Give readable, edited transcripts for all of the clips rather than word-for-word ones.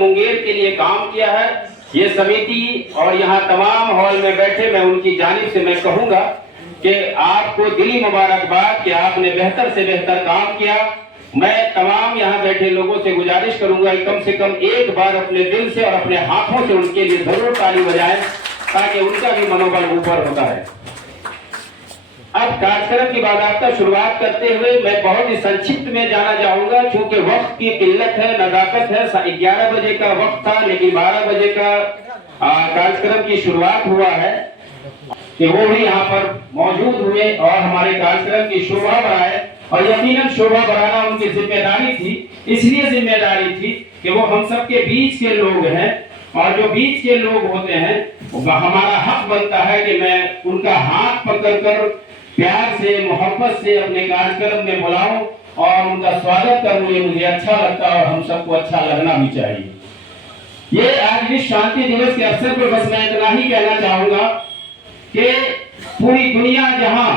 मुंगेर के लिए काम किया है। ये समिति और यहाँ तमाम हॉल में बैठे मैं उनकी जानिब से मैं कहूंगा कि आपको दिली मुबारकबाद कि आपने बेहतर से बेहतर काम किया। मैं तमाम यहाँ बैठे लोगों से गुजारिश करूंगा कि कम से कम एक बार अपने दिल से और अपने हाथों से उनके लिए जरूर ताली बजाएं, ताकि उनका भी मनोबल ऊपर होता है। अब कार्यक्रम की बाकायदा शुरुआत करते हुए मैं बहुत ही संक्षिप्त में जाना चाहूंगा, क्योंकि वक्त की किल्लत है, नजाकत है। 11 बजे का वक्त था, लेकिन 12 बजे का कार्यक्रम की शुरुआत हुआ है कि वो भी यहाँ पर मौजूद हुए और हमारे कार्यक्रम की शोभा बढ़ाए। और यकीनन शोभा बढ़ाना उनकी जिम्मेदारी थी, इसलिए जिम्मेदारी थी कि वो हम सबके बीच के लोग हैं, और जो बीच के लोग होते हैं हमारा हक बनता है कि मैं उनका हाथ पकड़कर प्यार से मोहब्बत से अपने कार्यक्रम में बुलाऊं और उनका स्वागत करूं। ये मुझे अच्छा लगता है और हम सबको अच्छा लगना भी चाहिए। ये आज विश्व शांति दिवस के अवसर पर बस मैं इतना ही कहना चाहूंगा कि पूरी दुनिया जहां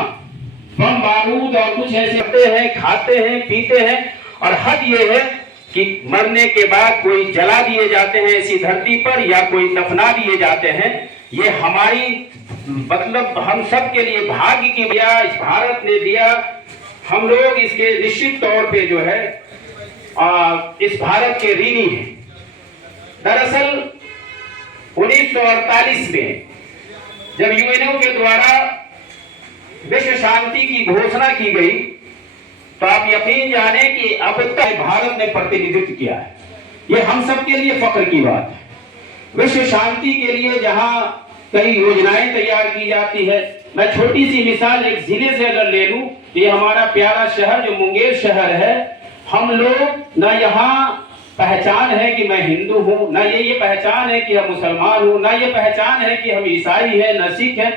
बम बारूद और कुछ ऐसे करते हैं, खाते हैं, पीते हैं, और हद ये है कि मरने के बाद कोई जला दिए जाते हैं इसी धरती पर या कोई दफना दिए जाते हैं। ये हमारी मतलब हम सब के लिए भाग्य की दिया, इस भारत ने दिया। हम लोग इसके निश्चित तौर पे जो है इस भारत के ऋणी हैं। दरअसल 1948 में जब यूएनओ के द्वारा विश्व शांति की घोषणा की गई, तो आप यकीन जाने कि अब तक भारत ने प्रतिनिधित्व किया है। ये हम सब के लिए फख्र की बात है। विश्व शांति के लिए जहां कई योजनाएं तैयार की जाती है, मैं छोटी सी मिसाल एक जिले से अगर ले लूं, ये हमारा प्यारा शहर जो मुंगेर शहर है, हम लोग न यहाँ पहचान है कि मैं हिंदू हूँ, न ये पहचान है कि हम मुसलमान हूँ, न ये पहचान है कि हम ईसाई है, न सिख है।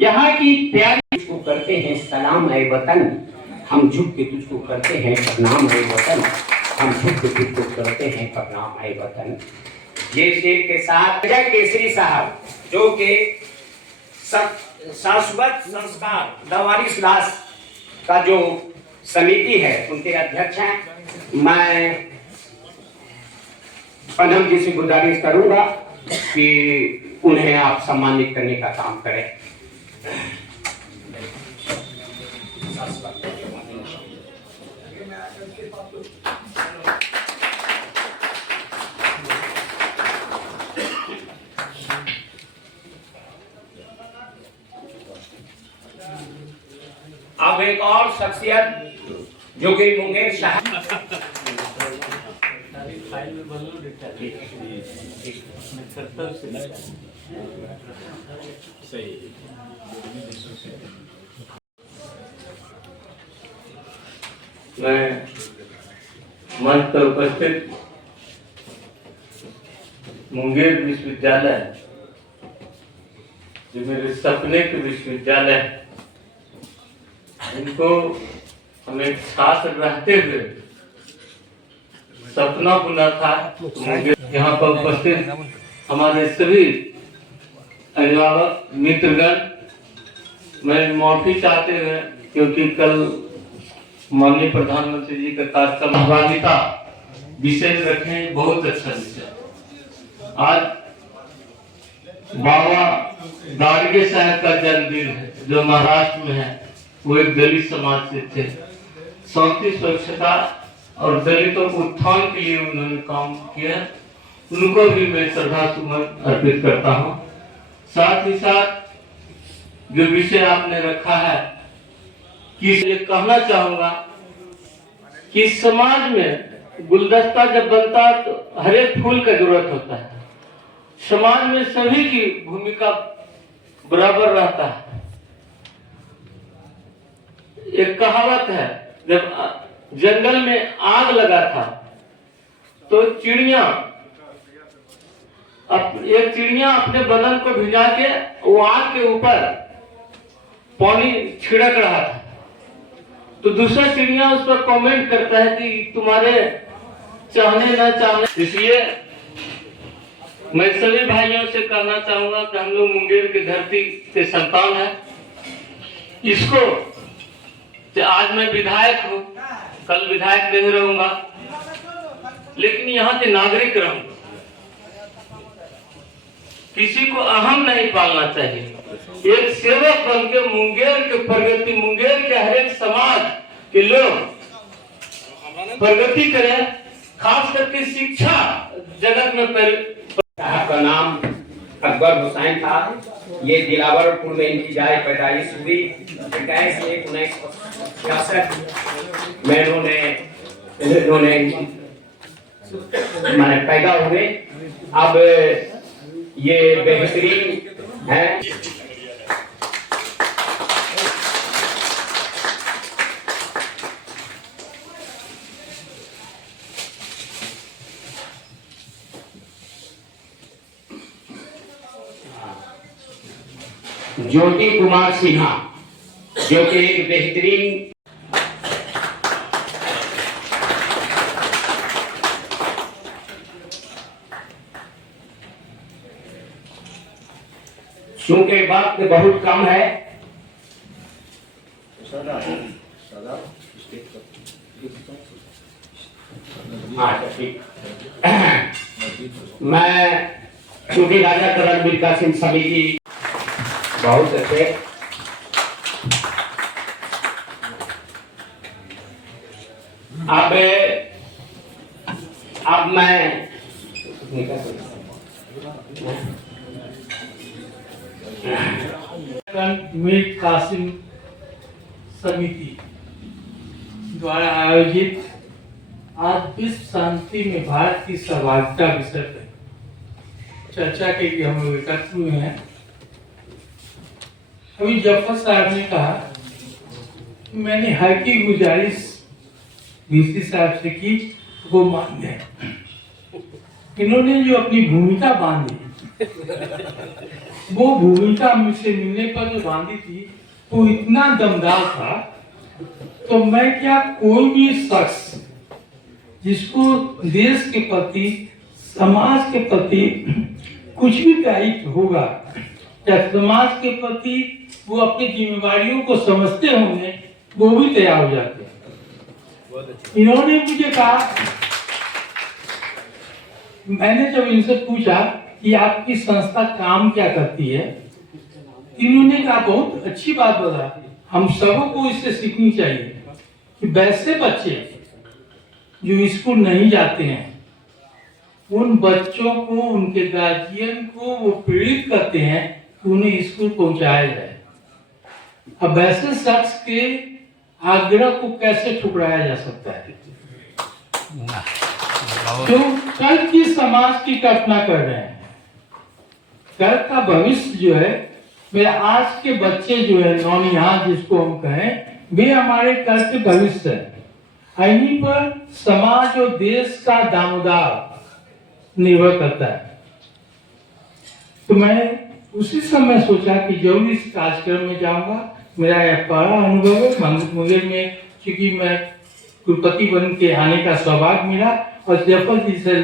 यहाँ की प्यारी तुझको करते हैं सलाम है वतन, हम झुक के तुझको करते हैं प्रणाम है वतन, हम झुक के तुझको करते हैं प्रणाम है वतन। ये शेर के साथ जय केसरी साहब जो कि शाश्वत संस्कार लवारिस लाश का जो समिति है उनके अध्यक्ष हैं। मैं पदम जी से गुजारिश करूंगा कि उन्हें आप सम्मानित करने का काम करें। अब एक और शख्सियत जो कि मुंगेर शहर मैं मंच पर उपस्थित मुंगेर विश्वविद्यालय जो मेरे सपने के विश्वविद्यालय है, इनको हमें छात्र रहते हुए सपना बुना था। यहाँ पर उपस्थित हमारे सभी अभिभावक मित्रगण, मैं माफी चाहते हुए क्योंकि कल माननीय प्रधानमंत्री जी का कार्यक्रम सहभागिता विषय रखें, बहुत अच्छा विषय। आज बाबा गाडगे साहब का जन्मदिन है जो महाराष्ट्र में है। वो एक दलित समाज से थे, शांति स्वच्छता और दलितों को उत्थान के लिए उन्होंने काम किया। उनको भी मैं श्रद्धा सुमन अर्पित करता हूँ। साथ ही साथ जो विषय आपने रखा है कि ये कहना चाहूंगा कि समाज में गुलदस्ता जब बनता है तो हर एक फूल का जरूरत होता है। समाज में सभी की भूमिका बराबर रहता है। एक कहावत है, जब जंगल में आग लगा था तो चिड़िया एक चिड़िया अपने बदन को भिजा के वो आग के ऊपर पानी छिड़क रहा था, तो दूसरा चिड़िया उस पर कमेंट करता है कि तुम्हारे चाहने न चाहने। इसलिए मैं सभी भाइयों से कहना चाहूंगा कि हम लोग मुंगेर की धरती के संतान हैं। इसको आज मैं विधायक हूँ, कल विधायक नहीं रहूंगा, लेकिन यहाँ के नागरिक रहूंगा। किसी को अहम नहीं पालना चाहिए। एक सेवक बन के मुंगेर के प्रगति, मुंगेर के हर एक समाज के लोग प्रगति करें, खास करके शिक्षा जगत में साहब का नाम अकबर हुसैन था। ये दिलावरपुर में इनकी पैदाइश हुई 21/1/1966 में इन्होंने मैंने पैदा हुए। अब ये बेहतरीन है। ज्योति कुमार सिन्हा जो कि एक बेहतरीन चूंकि वक्त बहुत कम है, मैं चूंकि राजा रणबीर कासिम समिति बहुत अच्छे अब मैं मीर कासिम समिति द्वारा आयोजित आज विश्व शांति में भारत की सहभागिता विषय पर चर्चा के लिए हम लोग एकत्र हुए हैं। अभी जफर साहब ने कहा कि मैंने हर की गुजारिश वीसी साहब से की, वो मान गए। इन्होंने जो अपनी भूमिका बांधी, वो भूमिका मुझसे मिलने पर जो बांधी थी वो इतना दमदार था, तो मैं क्या कोई भी शख्स जिसको देश के प्रति, समाज के प्रति कुछ भी दायित्व होगा या समाज के प्रति वो अपनी जिम्मेवारियों को समझते होंगे, वो भी तैयार हो जाते हैं। इन्होंने मुझे कहा, मैंने जब इनसे पूछा कि आपकी संस्था काम क्या करती है, इन्होंने कहा बहुत अच्छी बात बता, हम सबों को इससे सीखनी चाहिए कि वैसे बच्चे जो स्कूल नहीं जाते हैं उन बच्चों को, उनके गार्जियन को वो प्रेरित करते हैं कि उन्हें स्कूल पहुंचाया जाए। अब ऐसे शख्स के आग्रह को कैसे ठुकराया जा सकता है? तो कल की समाज की कल्पना कर रहे हैं, कल का भविष्य जो है, वे आज के बच्चे जो है नौनिहाल जिसको हम कहें, वे हमारे कल के भविष्य है। इन्हीं पर समाज और देश का दामोदार निर्भर करता है। तो मैंने उसी समय सोचा कि जरूर इस कार्यक्रम में जाऊंगा। मेरा यह पहला अनुभव है मुंगेर में, क्योंकि मैं कुलपति बन के आने का सौभाग्य मिला और जफर जी से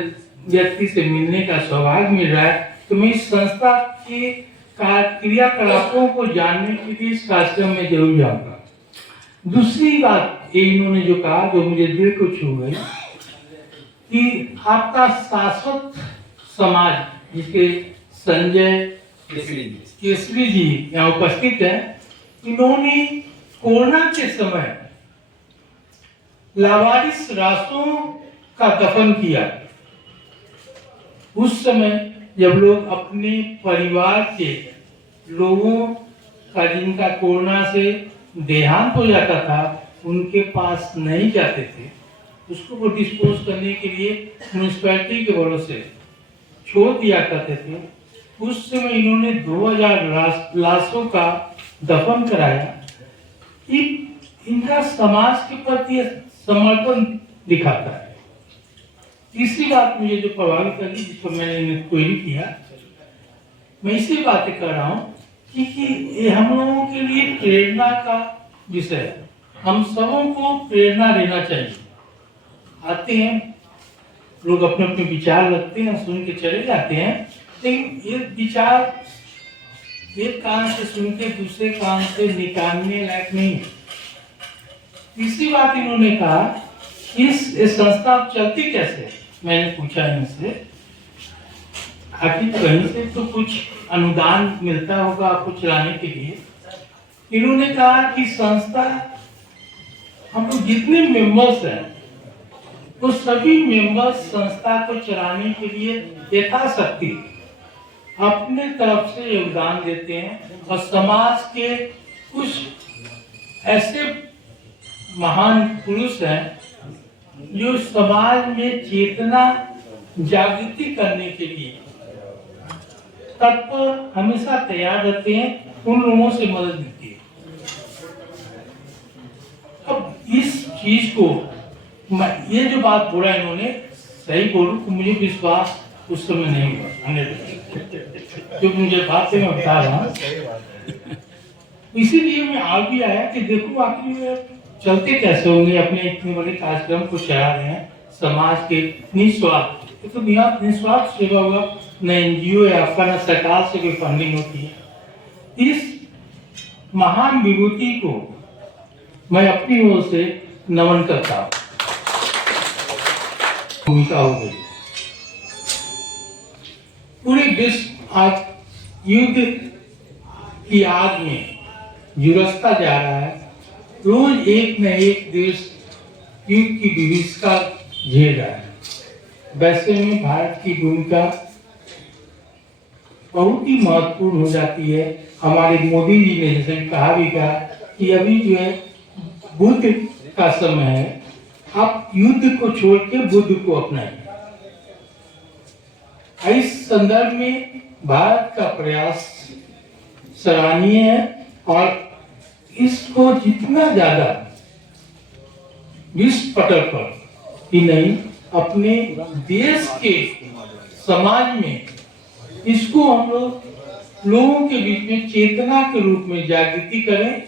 व्यक्ति से मिलने का सौभाग्य मिल रहा है, तो मैं इस संस्था के क्रियाकलापों को जानने के लिए इस कार्यक्रम में जरूर जाऊंगा। दूसरी बात ये इन्होंने जो कहा, जो मुझे दिल को छू गई, कि आपका शाश्वत समाज, जिसके संजय केसरी जी यहाँ उपस्थित है, इन्होंने कोरोना के समय लावारिस रास्तों का दफन किया। उस समय जब लोग अपने परिवार के लोगों का, जिनका कोरोना से देहांत हो जाता था, उनके पास नहीं जाते थे, उसको वो डिस्पोज करने के लिए म्यूनिसिपैलिटी के भरोसे छोड़ दिया करते थे। उस समय इन्होंने 2000 लाशों का दफन कराया। इनका समाज के प्रति समर्पण दिखाता है। तीसरी बात मुझे जो प्रभावित करी, जिसको मैंने इन्हें क्वेरी किया, मैं इसी बातें कर रहा हूँ कि ये हम लोगों के लिए प्रेरणा का विषय है। हम सबों को प्रेरणा लेना चाहिए। आते हैं लोग, अपने अपने विचार रखते हैं, सुन के चले जाते हैं, लेकिन ये विचार एक कान से सुन के दूसरे कान से निकालने लायक नहीं है। तीसरी बात इन्होंने कहा, इस संस्था चलती कैसे? मैंने पूछा इनसे। आखिर कहीं से तो कुछ अनुदान मिलता होगा आपको चलाने के लिए। इन्होंने कहा कि संस्था, हम लोग जितने मेंबर्स हैं वो सभी मेंबर्स संस्था को चलाने के लिए यथाशक्ति अपने तरफ से योगदान देते हैं और समाज के कुछ ऐसे महान पुरुष हैं जो समाज में चेतना जागृति करने के लिए तत्पर हमेशा तैयार रहते हैं, उन लोगों से मदद मिलती है। अब इस चीज को ये जो बात बोला इन्होंने, सही बोलूं तो मुझे विश्वास उस समय नहीं हुआ, जो मुझे बात से मैं बता रहा हूँ। इसीलिए मैं आ भी आया कि देखो आखिर चलते कैसे होंगे, अपने इतने बड़े कार्यक्रम को चला रहे हैं समाज के निस्वार्थ, तो निस्वार्थ सेवा हुआ, न एनजीओ या आपका न सरकार से कोई फंडिंग होती है। इस महान विभूति को मैं अपनी ओर से नमन करता हूँ। भूमिका हो गई पूरे विश्व आज युद्ध की आग में झुलसता जा रहा है। रोज एक न एक देश युद्ध की विभीषिका झेल रहा है। वैसे में भारत की भूमिका बहुत ही महत्वपूर्ण हो जाती है। हमारे मोदी जी ने जैसे कहा भी था कि अभी जो है बुद्ध का समय है, आप युद्ध को छोड़ के बुद्ध को अपनाएं। इस संदर्भ में भारत का प्रयास सराहनीय है और इसको जितना ज्यादा विश्व पटल पर ही नहीं, अपने देश के समाज में इसको हम लोगों के बीच में चेतना के रूप में जागृति करें,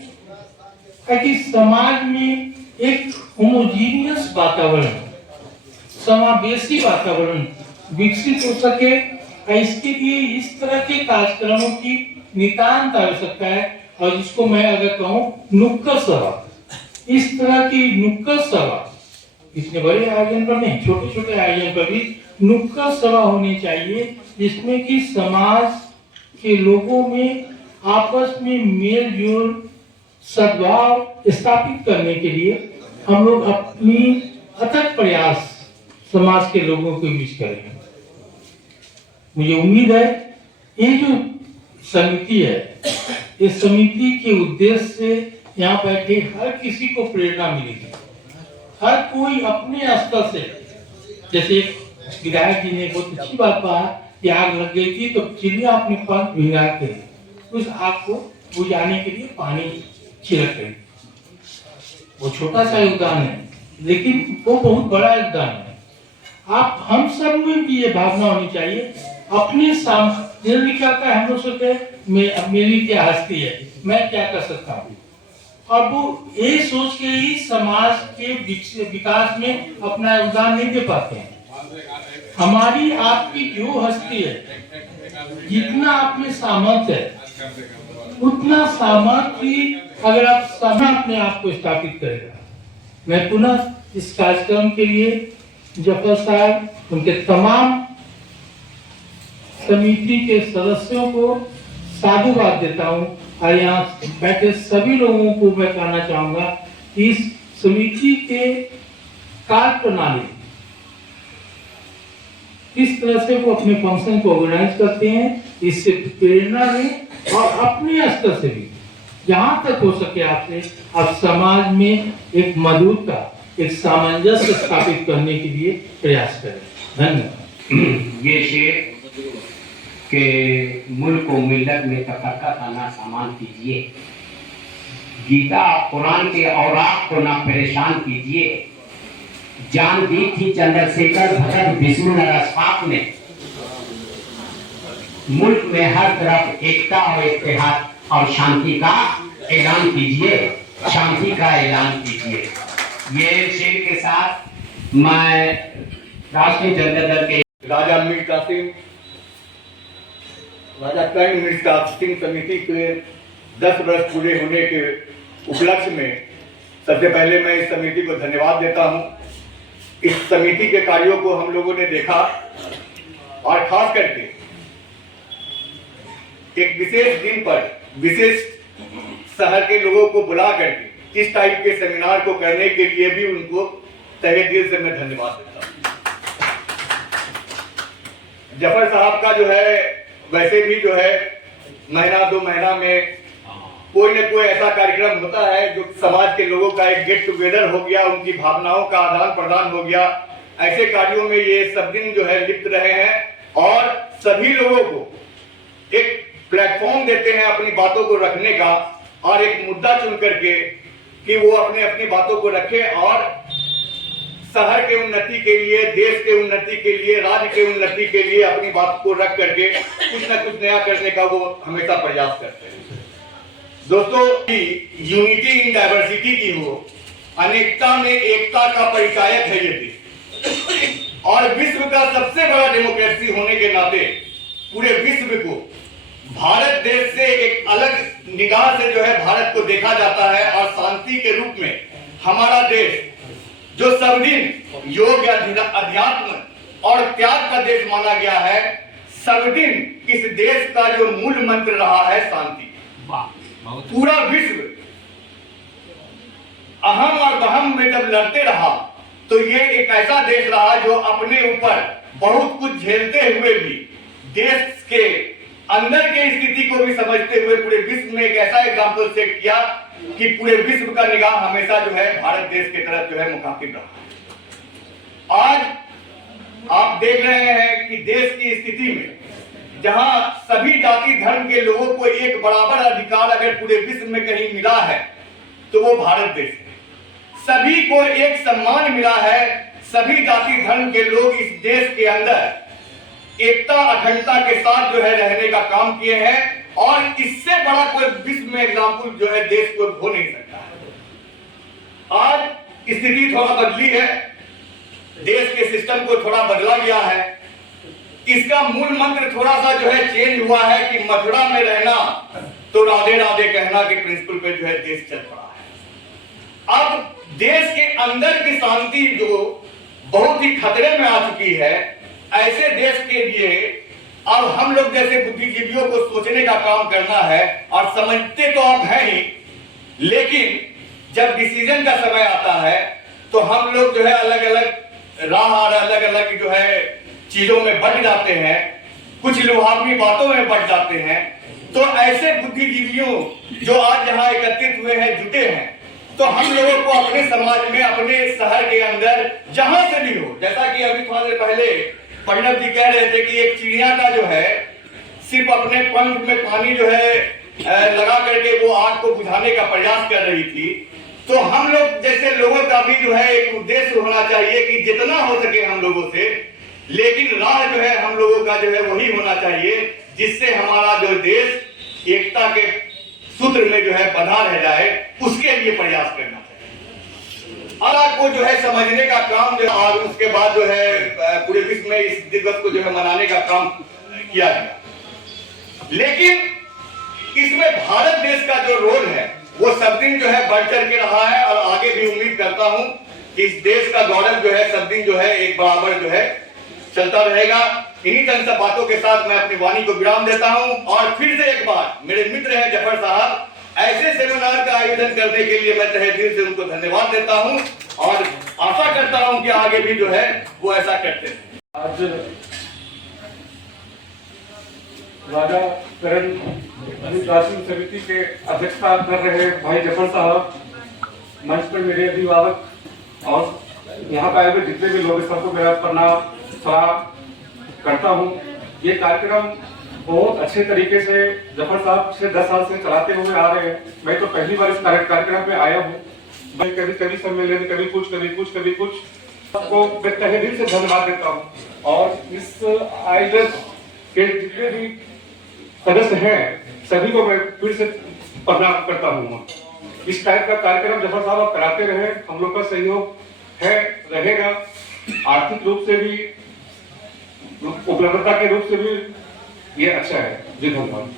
ताकि समाज में एक होमोजीनियस वातावरण, समावेशी वातावरण विकसित हो सके। इसके लिए इस तरह के कार्यक्रमों की नितांत आवश्यकता है। और जिसको मैं अगर कहूँ नुक्कड़ सभा, इस तरह की नुक्कड़ सभा, इतने बड़े आयोजन पर नहीं, छोटे छोटे आयोजन पर भी नुक्कड़ सभा होनी चाहिए, जिसमें कि समाज के लोगों में आपस में मेल जोल सद्भाव स्थापित करने के लिए हम लोग अपनी अथक प्रयास समाज के लोगों के बीच करेंगे। मुझे उम्मीद है ये जो समिति है, इस समिति के उद्देश्य से यहाँ बैठे हर किसी को प्रेरणा मिलेगी। हर कोई अपने स्तर से, जैसे विधायक जी ने बहुत अच्छी बात कहा कि आग लग गई थी तो चिड़िया अपने पंख भिगा के उस आग को बुझाने के लिए पानी छिड़क रही। वो छोटा सा योगदान है, लेकिन वो बहुत बड़ा योगदान है। आप हम सब में भी ये भावना होनी चाहिए, अपने सामने क्या का हम लोग सोचते मेरी क्या हस्ती है, मैं क्या कर सकता हूँ, और वो ये सोच के ही समाज के विकास में अपना योगदान नहीं दे पाते हैं। हमारी आपकी जो हस्ती है, जितना आप में सामर्थ्य है, उतना सामर्थ्य अगर आप समय अपने आप को स्थापित करेगा। मैं पुनः इस कार्यक्रम के लिए जफर साहब, उनके तमाम समिति के सदस्यों को साधुवाद देता हूँ और यहाँ बैठे सभी लोगों को मैं कहना चाहूंगा कि इस समिति के कार्य प्रणाली किस तरह से वो अपने फंक्शन को ऑर्गेनाइज करते हैं, इससे प्रेरणा लें और अपने स्तर से भी जहाँ तक हो सके आपसे आप समाज में एक मधुरता, एक सामंजस्य स्थापित करने के लिए प्रयास करें। धन्यवाद। ये शेर के मुल्क को मिल्लत में तफरका का ना सामान कीजिए, गीता कुरान के औराक को ना परेशान कीजिए। जान दी थी चंद्रशेखर भगत बिस्मिल्लाह अशफाक ने, मुल्क में हर तरफ एकता और इत्तेहाद और शांति का ऐलान कीजिए, शांति का ऐलान कीजिए। ये शेर के साथ मैं राष्ट्रीय जनता दल के राजा मीर कासिम, राजा कर्ण मीर कासिम समिति के 10 वर्ष पूरे होने के उपलक्ष्य में सबसे पहले मैं इस समिति को धन्यवाद देता हूं। इस समिति के कार्यों को हम लोगों ने देखा और खास करके एक विशेष दिन पर विशेष शहर के लोगों को बुला करके इस टाइप के सेमिनार को करने के लिए भी उनको तहे दिल से मैं धन्यवाद देता हूँ। जफर साहब का जो है वैसे भी जो है महीना 2 महीना में कोई न कोई ऐसा कार्यक्रम होता है जो समाज के लोगों का एक गेट टुगेदर हो गया, उनकी भावनाओं का आदान प्रदान हो गया। ऐसे कार्यों में ये सब दिन जो है लिप्त रहे हैं और सभी लोगों को एक प्लेटफॉर्म देते हैं अपनी बातों को रखने का और एक मुद्दा चुन करके कि वो अपने अपनी बातों को रखे और शहर के उन्नति के लिए, देश के उन्नति के लिए, राज्य के उन्नति के लिए अपनी बात को रख करके कुछ न कुछ नया करने का वो हमेशा प्रयास करते हैं। दोस्तों, यूनिटी इन डाइवर्सिटी की हो, अनेकता में एकता का परिचायक है ये देश और विश्व का सबसे बड़ा डेमोक्रेसी होने के नाते पूरे विश्व को भारत देश से एक अलग निगाह से जो है भारत को देखा जाता है और शांति के रूप में हमारा देश जो सब दिन योग, अध्यात्म और त्याग का देश माना गया है, सब दिन इस देश का जो मूल मंत्र रहा है शांति। पूरा विश्व अहम और बहम में जब लड़ते रहा तो ये एक ऐसा देश रहा जो अपने ऊपर बहुत कुछ झेलते हुए भी देश के अंदर के स्थिति को भी समझते हुए पूरे विश्व में एक ऐसा एग्जाम्पल सेट किया कि पूरे विश्व का निगाह हमेशा जो है भारत देश की तरफ जो है मुखातिब रहा। आज आप देख रहे हैं कि देश की स्थिति में जहां सभी जाति धर्म के लोगों को एक बराबर अधिकार अगर पूरे विश्व में कहीं मिला है तो वो भारत देश है। सभी को एक सम्मान मिला है, सभी जाति धर्म के लोग इस देश के अंदर एकता अखंडता के साथ जो है रहने का काम किए हैं और इससे बड़ा कोई विश्व में एग्जाम्पल जो है देश को हो नहीं सकता है। आज स्थिति थोड़ा बदली है, देश के सिस्टम को थोड़ा बदला गया है, इसका मूल मंत्र थोड़ा सा जो है चेंज हुआ है कि मथुरा में रहना तो राधे राधे कहना के प्रिंसिपल पे जो है देश चल पड़ा है। अब देश के अंदर की शांति जो बहुत ही खतरे में आ चुकी है, ऐसे देश के लिए अब हम लोग जैसे बुद्धिजीवियों को सोचने का काम करना है और समझते तो अब है ही, लेकिन जब डिसीजन का समय आता है तो हम लोग जो है अलग अलग राह और अलग अलग जो है चीजों में बढ़ जाते हैं, कुछ लुभावनी बातों में बढ़ जाते हैं। तो ऐसे बुद्धिजीवियों जो आज यहाँ एकत्रित हुए हैं, जुटे हैं, तो हम लोगों को अपने समाज में, अपने शहर के अंदर जहां से भी हो, जैसा कि अभी थोड़ा देर पहले पंडित जी कह रहे थे कि एक चिड़िया का जो है सिर्फ अपने पंख में पानी जो है लगा करके वो आग को बुझाने का प्रयास कर रही थी, तो हम लोग जैसे लोगों का भी जो है एक उद्देश्य होना चाहिए कि जितना हो सके हम लोगों से, लेकिन राह जो है हम लोगों का जो है वही होना चाहिए जिससे हमारा जो देश एकता के सूत्र में जो है बंधा रह जाए, उसके लिए प्रयास करना चाहिए। अल्लाह को जो है समझने का काम जो और उसके बाद जो है पूरे विश्व में इस दिवस को जो है मनाने का काम किया गया। लेकिन इसमें भारत देश का जो रोल है वो सब दिन जो है बढ़ चढ़ के रहा है और आगे भी उम्मीद करता हूं कि इस देश का गौरव जो है सब दिन जो है एक बराबर जो है चलता रहेगा। इन्हीं चंद सब बातों के साथ मैं अपनी वाणी को विराम देता हूं और फिर से एक बार मेरे मित्र हैं जफर साहब, ऐसे सेमिनार का आयोजन करने के लिए मैं तहे दिल से उनको धन्यवाद देता हूं और आशा करता हूं कि आगे भी जो है वो ऐसा करते हैं। आज राजा करण अनुशासन समिति के अध्यक्षता कर रहे भाई जफर साहब, मंच पर मेरे अभिभावक और यहाँ पे आए हुए जितने भी लोग, सबको मेरा प्रणाम सलाम करता हूँ। ये कार्यक्रम बहुत अच्छे तरीके से जफर साहब से 10 साल से चलाते हुए आ रहे हैं। मैं तो पहली बार इस कार्यक्रम में आया हूँ। मैं कभी सम्मेलन, कभी कुछ आपको मैं तहे दिल से धन्यवाद देता हूँ और इस आयोजन के जितने भी सदस्य हैं सभी को मैं फिर से प्रणाम करता हूँ। इस टाइप का कार्यक्रम जफर साहब आप कराते रहे, हम लोग का सहयोग है रहेगा, आर्थिक रूप से भी, उपलब्धता के रूप से भी ये अच्छा है जी। धन्यवाद।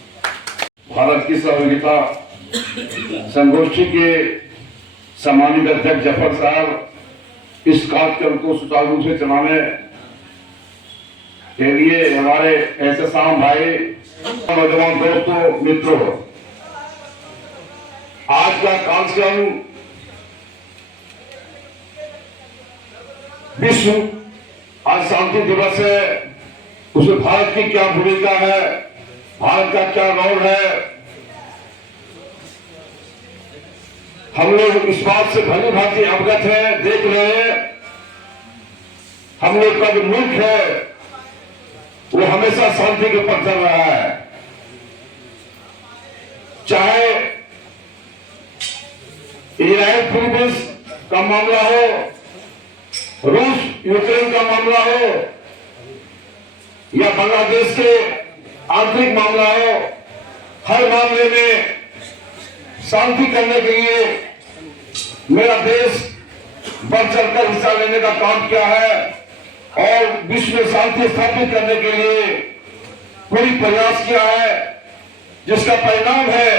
भारत की सहयोगिता संगोष्ठी के सम्मानित अध्यक्ष जफर साहब इस कार्यक्रम को सुचारू रूप से चलाने के लिए हमारे एहतसाम भाई नौजवान दोस्तों, मित्रों, आज का कार्यक्रम विश्व आज शांति दिवस है। उसमें भारत की क्या भूमिका है, भारत का क्या रोल है, हम लोग इस बात से भली भांति अवगत है, देख रहे हैं। हम लोग का जो मुल्क है वो हमेशा शांति के ऊपर चल रहा है। चाहे इजराइल फिलीपींस का मामला हो, रूस यूक्रेन का मामला हो, या बांग्लादेश के आंतरिक मामला हो, हर मामले में शांति करने के लिए मेरा देश बढ़ चढ़कर हिस्सा लेने का काम किया है और विश्व में शांति स्थापित करने के लिए पूरी प्रयास किया है, जिसका परिणाम है